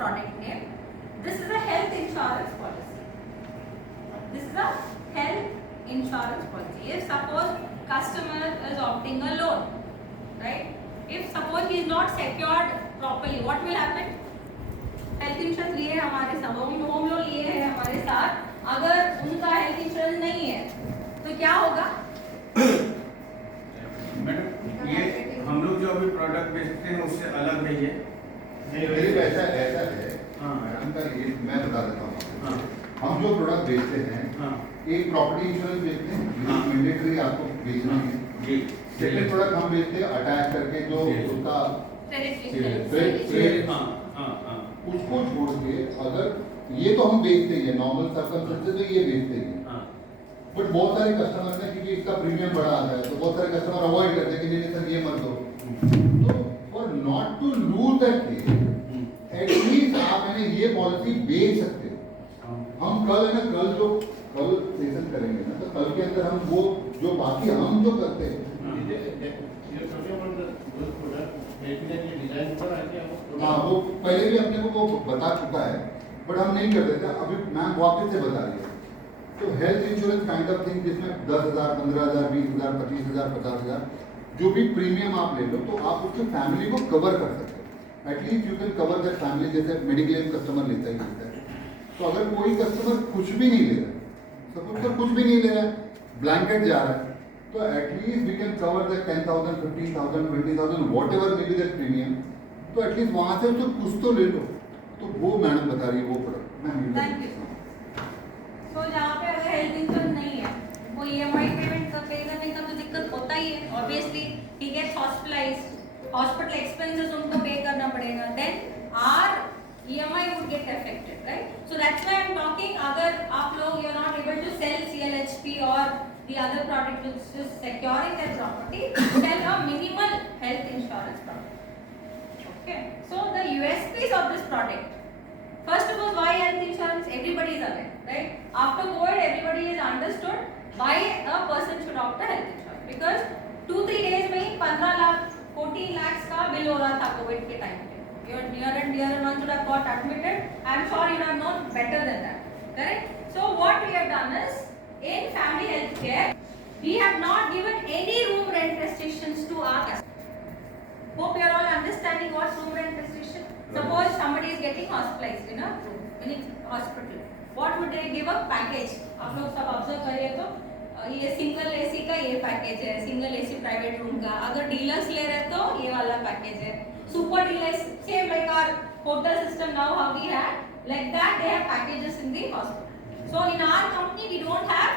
product name. This is a health insurance policy. This is a health insurance policy. If suppose customer is opting a loan, right? If suppose he is not secured properly, what will happen? Health insurance लिए है हमारे साथ, home loan लिए है हमारे साथ, अगर उनका हेल्थ इंश्योरेंस नहीं है तो क्या होगा? मैडम ये हम लोग जो अभी प्रोडक्ट बेचते हैं उससे अलग है ये? नहीं, ऐसा है। हाँ मैडम का ये मैं बता देता हूँ। हाँ हम जो प्रोडक्ट बेचते हैं, हाँ एक प्रॉपर्टी इंश्योरेंस बेचते हैं, हाँ। मैंडेटरी आपको बेचना है जी। सेकंड प्रोडक्ट हम बेचते हैं अटैच करके जो उसका क्रेडिट हाँ हाँ हाँ उसको छोड़ के अगर ये तो हम बेचते ही है नॉर्मल सर्कमस्टेंसेस में ये बेचते ही है, हाँ बट बहुत सारे कस्टमर ने क्योंकि इसका प्रीमियम बढ़ा आता है तो बहुत सारे कस्टमर अवॉइड करते हैं कि नहीं सर ये मत दो। तो for not to lose that at least आप मैंने ये पॉलिसी बेच सकते हो। हम कल है ना कल सेशन करेंगे ना तो कल के अंदर हम वो जो बाकी हम जो करते हैं हाँ वो पहले भी अपने को वो बता चुका है बट हम नहीं कर देते। अभी मैम वापस से बता रही है। तो health insurance kind of thing जिसमें 10,000, 15,000, 20,000, 25,000, 50,000 जो भी प्रीमियम आप ले लो तो आप उसकी फैमिली को कवर कर सकते हो। At least you can cover that family. जैसे मेडिक्लेम कस्टमर लेता ही लेता है, तो अगर कोई कस्टमर कुछ भी नहीं ले रहा, सपोज सर कुछ भी नहीं ले रहा है, ब्लैंकेट जा रहा है, तो at least we can cover that 10,000, 15,000, 20,000 whatever may be that premium. तो एटलीस्ट वहाँ से तो कुछ तो ले लो। तो वो मैडम बता रही है वो product ma'am. Thank you. So जहाँ पे अगर हेल्थ इंश्योरेंस नहीं है, वो ईएमआई पेमेंट पे करने का तो दिक्कत होता ही है। Obviously he gets hospitalised, hospital expenses उनको पे करना पड़ेगा, then or EMI would get affected, right? So that's why I'm talking. अगर आप लोग you're not able to sell CLHP or the other product which is securing their property, sell a minimal health insurance product. Okay. So the USPs of this product. First of all, why health insurance? Everybody is aware, right? After COVID, everybody has understood why a person should opt a health insurance because 2-3 days में ही 15 लाख 14 lakhs का बिल हो रहा था COVID के टाइम पे। Your near and dear ones would have got admitted. I am sure you have known better than that, correct? So what we have done is in family health care, we have not given any room rent restrictions to our customers. Hope you are all understanding what's room rent restriction. Suppose somebody is getting hospitalized in a room, in a hospital. What would they give a package? आप लोग सब observe करिए तो ये single AC का ये पैकेज है, single AC private room का। अगर डीलक्स ले रहे तो ये वाला पैकेज है, super deluxe, same like our hotel system now how we have, like that they have packages in the hospital. So in our company we don't have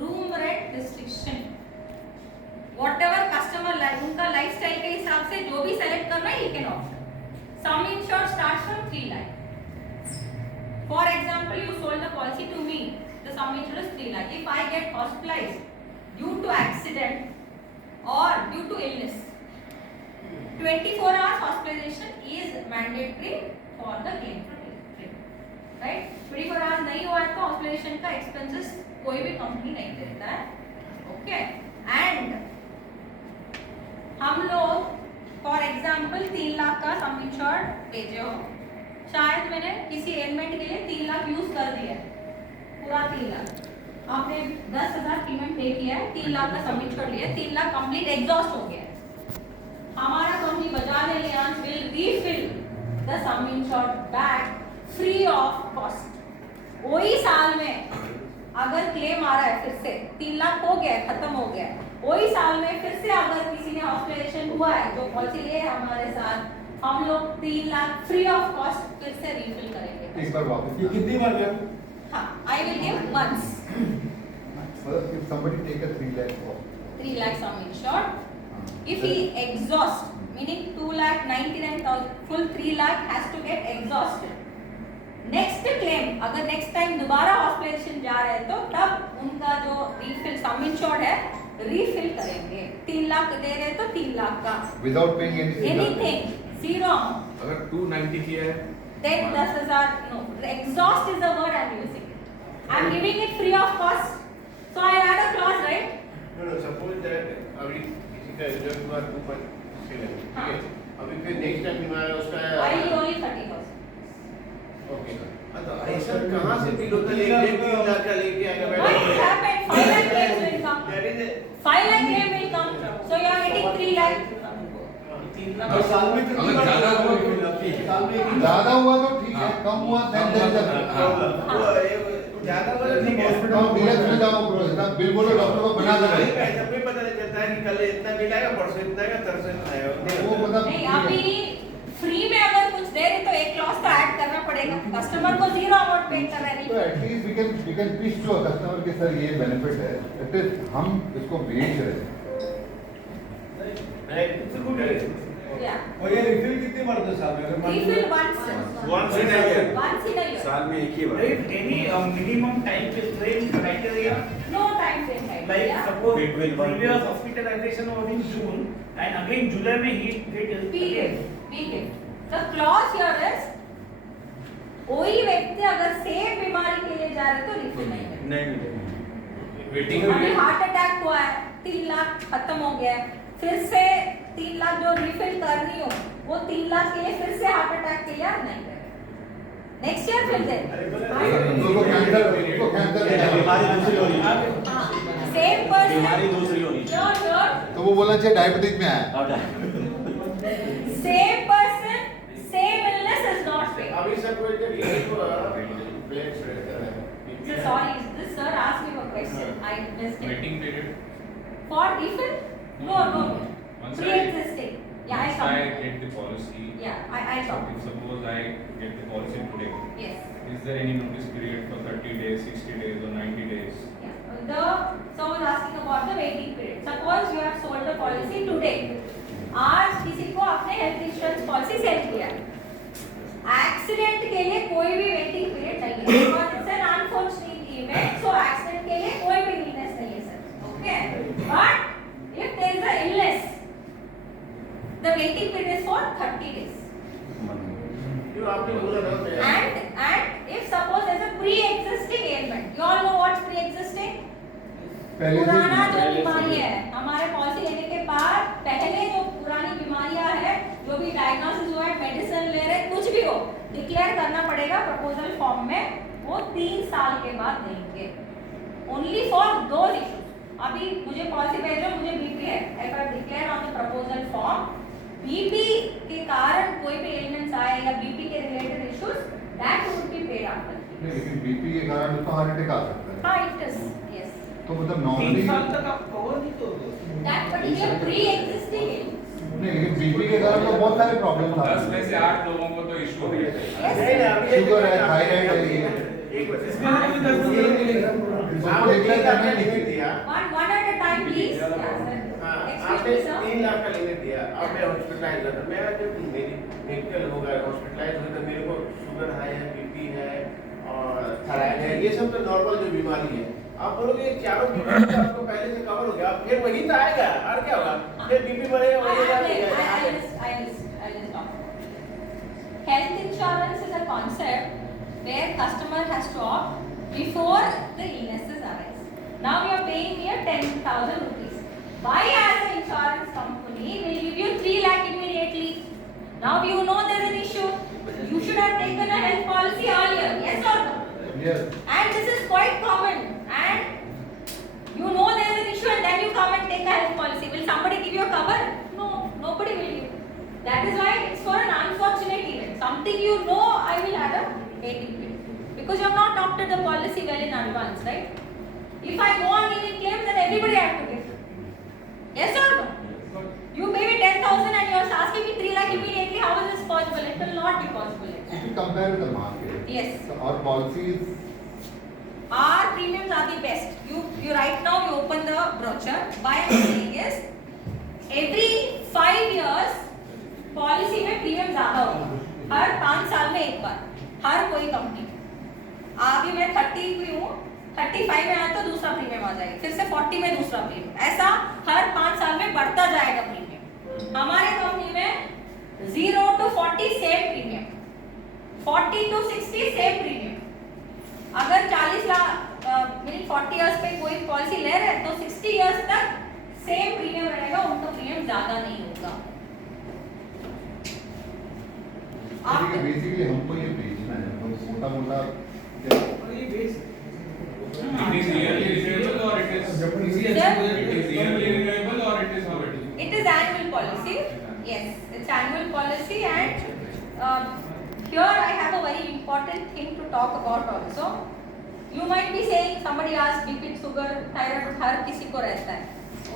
room rent restriction. Whatever customer like उनका lifestyle के हिसाब से जो भी select करना है, you can opt. Sum insured starts from 3 lakh. For example, you sold the policy to me, the sum insured is 3 lakh. If I get hospitalized due to accident or due to illness, 24 hours hospitalization is mandatory for the claim to claim, right? 24 hours नहीं हुआ तो hospitalization का expenses कोई भी कंपनी नहीं देता है, okay? And हम लोग for example 3 लाख का sum insured भेजे हो, शायद मैंने किसी ailment के लिए 3 लाख यूज कर दिया है, पूरा 3 लाख आपने 10,000 पेमेंट पे किया है, 3 लाख का सबमिट कर लिया, 3 लाख कंप्लीट एग्जॉस्ट हो गया है। हमारा कंपनी Bajaj Allianz will refill the some insured back free of cost. वही साल में अगर क्लेम आ रहा है फिर से 3 लाख हो गया है, खत्म हो गया है, वही साल में फिर से अगर किसी ने हॉस्पिटलाइजेशन हुआ है जो पॉलिसी लिए हमारे साथ, हम लोग 3 लाख फ्री ऑफ कॉस्ट फिर से रीफिल करेंगे। एक बार वापस ये कितनी बार गया? हाँ, I will give once. First, if somebody take a 3 lakh off, 3 lakh sum insured. If he exhaust, meaning 2,99,000, full 3 lakh has to get exhausted. Next claim, अगर next time दोबारा hospitalization जा रहे हैं तो तब उनका जो refill sum insured है refill करेंगे। 3 लाख दे रहे तो 3 लाख का without paying anything, zero amount. अगर 290 की है Then 10,000, no, exhaust is the word I am using. I am giving it free of cost. So I add a clause, right? No, suppose that अभी किसी का रिजल्ट हुआ 2.6 लाख, ठीक है? अभी फिर नेक्स्ट टाइम बीमार है उसका I will only 30,000. डील होता है, एक 3 लाख का लेके आएगा What madam. will happen? 5 lakh claims will come. That is a 5 lakh claim will come. So you are getting 3 lakh. और साल में कितनी बार ज्यादा होगा? हुआ साल में एक ही ज्यादा हुआ तो ठीक है, कम हुआ then there is a problem. ज्यादा वाला ठीक है। तो डीलक्स में जाओ ब्रो, इसका बिल बोलो डॉक्टर को बना नहीं, देगा। ऐसा भी पता नहीं चलता है कि कल इतना बिल आएगा, परसों इतना आएगा, तरसों इतना आएगा। वो मतलब नहीं अभी फ्री में अगर कुछ दे रहे तो एक क्लॉज तो ऐड करना पड़ेगा। कस्टमर को 0 अमाउंट पे कर रहे तो नहीं। At least we can pitch to customer के सर ये बेनिफिट है, इट इज हम इसको बेच रहे हैं। या और ये रिफिल कितनी बार होता है साल में? अगर मान लीजिए- refill once. Once in a year. Once in a year. साल में एक ही बार Any minimum time frame criteria? No time frame right? Like Yeah. suppose Between one previous to- hospitalization was in June and again July में he get Period. Period. The clause here is कोई व्यक्ति अगर सेम बीमारी के लिए जा रहे तो रिफिल नहीं है। नहीं मिलेगा। वेटिंग अभी हार्ट अटैक हुआ है, 3 लाख खत्म हो गया है, फिर से 3 लाख जो रिफिल करनी हो वो 3 लाख के लिए फिर से हार्ट अटैक के लिए आप नहीं करें। नेक्स्ट ईयर फिर से उसको कैंसर बीमारी दूसरी होनी चाहिए। सेम बीमारी पर्सन दूसरी होनी चाहिए। योर तो वो बोलना चाहिए डायबिटीज में आया। अब जाए। Same person same illness is not paid. अभी सब कोई ब्लैक स्प्रेड कर रहा है। So sorry, this sir asked me a question. I missed it. Waiting period. For refill? No. Once Pre-existing. Yeah, I once saw. I get the policy. Yeah, I saw. If suppose I get the policy today, Yes. is there any notice period for 30 days, 60 days, or 90 days? So I was asking about the waiting period. Suppose you have sold the policy today. आज किसी को आपने health insurance policy sell किया, accident के लिए कोई भी waiting period नहीं है, because it's an unfortunate event, so accident के लिए कोई भी इलनेस नहीं है sir, okay. But if there is a illness, the waiting period is for 30 days. जो आपने बोला ना And if suppose there's a pre-existing ailment, you all know what's pre-existing? पहले से पुराना जो पहले से बीमारी है, हमारे पॉलिसी लेने के बाद पहले जो पुरानी बीमारियां है, जो भी डायग्नोसिस हुआ है, मेडिसिन ले रहे, कुछ भी हो, डिक्लेयर करना पड़ेगा प्रपोजल फॉर्म में, वो 3 साल के बाद देंगे। Only for those issues. अभी मुझे पॉलिसी भेजो, मुझे बीपी है, I can declare on the proposal form, BP के कारण कोई भी एलिमेंट्स आए या बीपी के related issues, that would be paid after. नहीं, लेकिन बीपी के कारण तो हार्ट अटैक आ सकता है। हाँ, इट इज, यस। तो मतलब 3 नॉर्मली साल तक आप कवर नहीं तो दैट पर्टिकुलर प्री-एक्जिस्टिंग इलनेस। नहीं, लेकिन बीपी के कारण तो बहुत सारे प्रॉब्लम 10 में से 8 लोगों को तो इशू हो गया है। Yes. शुगर है, थायराइड है, ये एक मिनट इसमें भी 10 आपने सबको डिक्लेयर करना लिमिट है। दिया। One at a time, please. हाँ, Excuse आपने me, sir. 3 लाख का लिमिट दिया। अब मैं हॉस्पिटलाइज था, मैं जब मेरी मेडिकल हो गया, हॉस्पिटलाइज हुआ तो मेरे को शुगर है, बीपी है और थायराइड है, ये सब तो नॉर्मल जो बीमारी है। आप बोलोगे ये चारों बीमारी तो आपको पहले से कवर हो गया, फिर वही तो आएगा, और क्या होगा? फिर बीपी बढ़ेगा, वही I'll talk. Health insurance is a concept where customer has to opt before the illnesses arise. Now you are paying me a 10,000 rupees. Why as an insurance company will give you 3 lakh immediately? Now you know there is an issue. You should have taken a health policy earlier. Yes or no? Yes. And this is quite common. And you know there is an issue and then you come and take a health policy. Will somebody give you a cover? No, nobody will give. That is why it's for an unfortunate event. Something you know, I will add a waiting period. Because you have not opted the policy well in advance, right? If I go on giving claims, then everybody has to give. Yes or no? You pay me 10,000 and you are asking me 3 lakh immediately. How is this possible? It will not be possible. If you compare with the market, Yes. so our policies, Our premiums are the best. You right now you open the brochure. Why I'm saying is every 5 years policy में प्रीमियम ज्यादा होगा, हर 5 साल में एक बार, हर कोई कंपनी। अभी मैं 30 हुई हूँ, 35 में आया तो दूसरा प्रीमियम आ जाएगा, फिर से 40 में दूसरा प्रीमियम, ऐसा हर 5 साल में बढ़ता जाएगा प्रीमियम। हमारे कंपनी में 0 to 40 सेम प्रीमियम, 40 to 60 सेम प्रीमियम। अगर 40 लाख मीनिंग 40 इयर्स पे कोई पॉलिसी ले रहे हैं तो 60 इयर्स तक सेम प्रीमियम रहेगा, उनका प्रीमियम ज्यादा नहीं होगा। बेसिकली हमको ये बेचना है, तो मोटा मोटा ये annual policy, and here I have a very important thing to talk about also. You might be saying, somebody asked BP, sugar, thyroid, हर किसी को रहता है.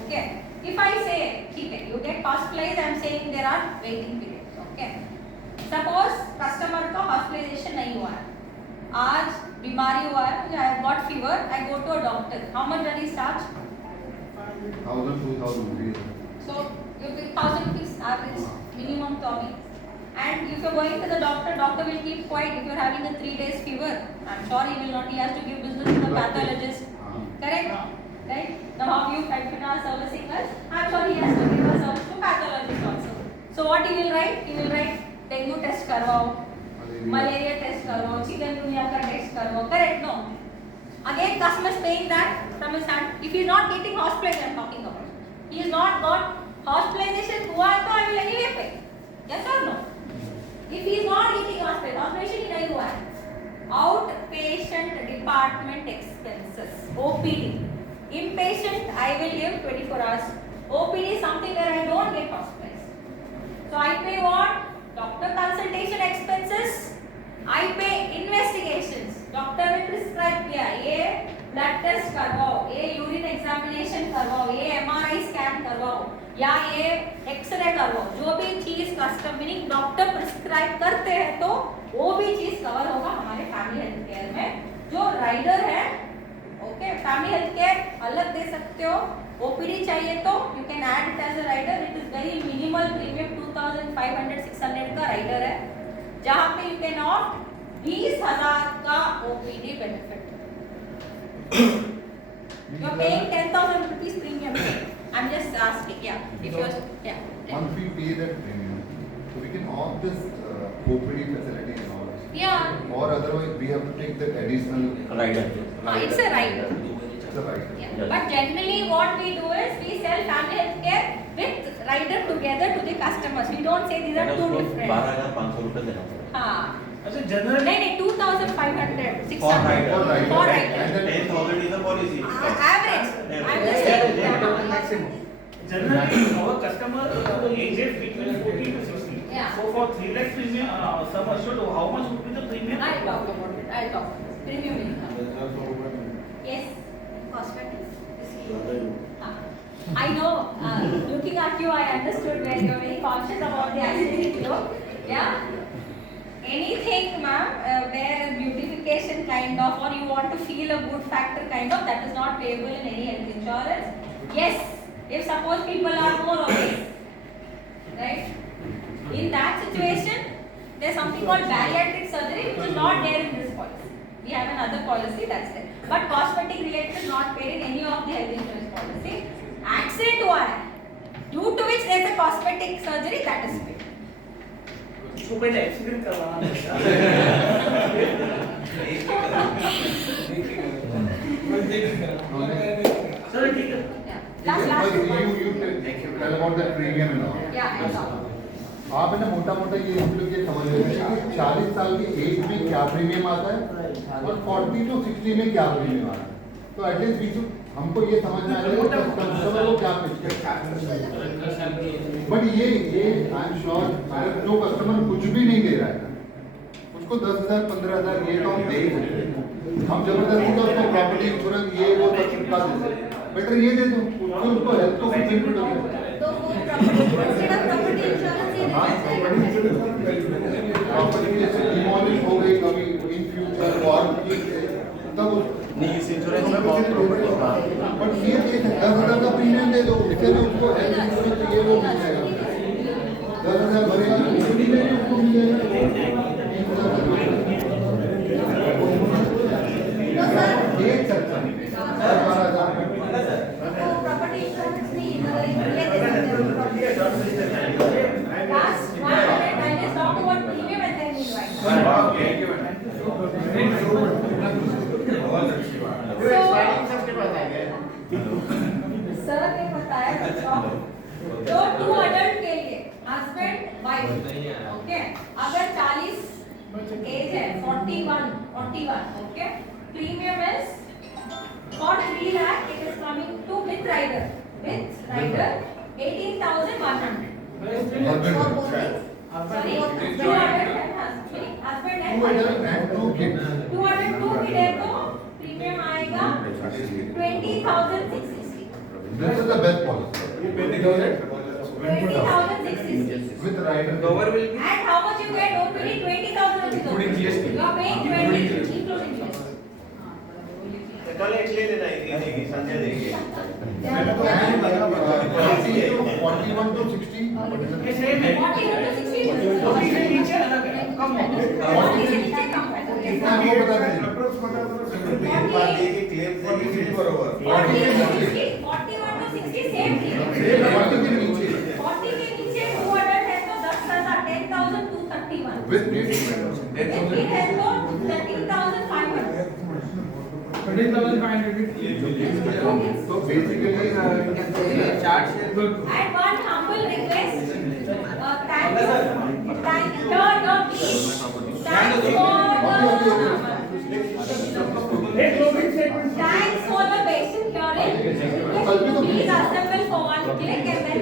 Okay. If I say, ठीक है, you get hospitalized, I am saying there are waiting periods. Okay. Suppose customer का hospitalization नहीं हुआ है. आज बीमारी हुआ है, I have got fever, I go to a doctor. How much does he charge? 1,000, 2,000 rupees. So you give 1,000 rupees average minimum to me. And if you are going to the doctor, doctor will keep quiet. If you are having a 3 days fever, I am sure he will not. He has to give business to the pathologist. Correct? Right? Now how you are servicing us, I am sure he has to give a service to pathologist also. So what he will write? He will write dengue test करवाओ, malaria test करवाओ, chikungunya का test करवाओ. Correct? No. Again, customer is paying that from his hand. If he is not getting hospitalized, I am talking about. He is not got hospitalization हुआ है तो I will anyway pay. Yes or no? If he is not getting hospitalization ही नहीं हुआ है. Outpatient department expenses, OPD. Inpatient I will give 24 hours. OPD is something where I don't get hospitalized. So I pay what? Doctor consultation expenses. I pay investigations. Doctor ने prescribe किया, ये blood test करवाओ, ये urine examination करवाओ, ये MRI scan करवाओ, या ये X-ray करवाओ. जो भी चीज कस्टम मीनिंग डॉक्टर प्रिस्क्राइब करते हैं तो वो भी चीज कवर होगा हमारे फैमिली हेल्थ केयर में. जो राइडर है, ओके, फैमिली हेल्थ केयर अलग दे सकते हो. ओपीडी चाहिए तो you can add it as a rider. It is very minimal premium 2500-600 का राइडर है, जहाँ पे यू कैन ऑप्ट 20,000 का OPD benefit. You are paying 10,000 rupees premium. I'm just asking, yeah. If you're, yeah. Once we pay that premium, so we can opt this OPD facility and all. Yeah. Or otherwise we have to take the additional Rider. It's a rider. It's a rider. Yeah. Yes. But generally what we do is we sell family health care with rider together to the customers. We don't say these are two different. 12,500 रुपए देना पड़ेगा. हाँ. अच्छा जनरल नहीं 2,500, 600. For rider. For rider. And then 10,000 is the policy. Average. I'm just saying. Maximum. generally our customer aged between 40 to 60. Yeah. So for 3 lakh premium, sum assured, how much would be the premium? I'll talk about it. I'll talk about it. Premium income. Yes. Cosmetics. I know. Looking at you, I understood where you're very conscious about the aesthetic look. Yeah. Anything, ma'am, where beautification kind of, or you want to feel a good factor kind of, that is not payable in any health insurance. Yes, if suppose people are more obese, right? In that situation, there's something called bariatric surgery, which is not there in this policy. We have another policy that's there. But cosmetic related is not paid in any of the health insurance policy. Accident हुआ है, due to which there's a cosmetic surgery that is paid. इसको पहले एक्सीडेंट करवाना पड़ता चलो ठीक है. Yeah. Last you tell about the premium and all. Yeah, I'll talk. आप है ना मोटा मोटा ये हम लोग ये समझ लेते हैं कि 40 साल की एज में क्या प्रीमियम आता है और 40 to 60 में क्या प्रीमियम आता है. तो एटलीस्ट बीच हमको ये समझना है कि कस्टमर को क्या पिच है. बट ये आई एम श्योर जो कस्टमर कुछ भी नहीं दे रहा है उसको 10,000 15,000 ये तो हम दे ही सकते हैं. हम जबरदस्ती का उसको प्रॉपर्टी इंश्योरेंस ये वो सब चिपका देते हैं. बेटर ये दे दो उसको हेल्थ को बेनिफिट हो जाए. तो वो प्रॉपर्टी इंश्योरेंस ये हाँ प्रॉपर्टी जैसे डिमोलिश हो गई कभी इन फ्यूचर और तब नहीं इस इंश्योरेंस में बहुत प्रॉपर्टी का. बट ये 10,000 का प्रीमियम दे दो उससे भी उसको हेल्थ इंश्योरेंस चाहिए वो मिल जाएगा. 10,000 भरेगा तो उसको मिल जाएगा. एक सकता है 12,000 प्रॉपर्टी इंश्योरेंस नहीं ये दे सकते हैं. Last one minute, I'll just talk about premium and then we'll wind up. सबके पास आ गए. सर ने बताया तो 2 अडल्ट के लिए हस्बैंड वाइफ, ओके, अगर 40 एज है 41, okay, premium is for 3 lakh it is coming to with rider 18,100. Sorry, 200 husband and 2 and 2 kids. 202 की है तो प्रीमियम आएगा 20,660. This is the best policy. 20,660. With rider. Cover will be. And how much you get? Only 20,000 Including GST. You are paying 20 including GST. कल एक ले लेना देगी संजय देगी 41 to 60. ये same है. 41 to 60. 40 से नीचे अलग है. कम है. 40 से नीचे कम है. कितना वो बता दें? क्लेम से बरोबर 40 to 60, 41 to 60 same thing. 40 के नीचे. 40 के नीचे 200 है तो 10,000 10,231. With GST. 18 है तो 13,500. 13,500. So basically, Charge. And one humble request, thanks for the basic hearing. Please assemble for one click and then.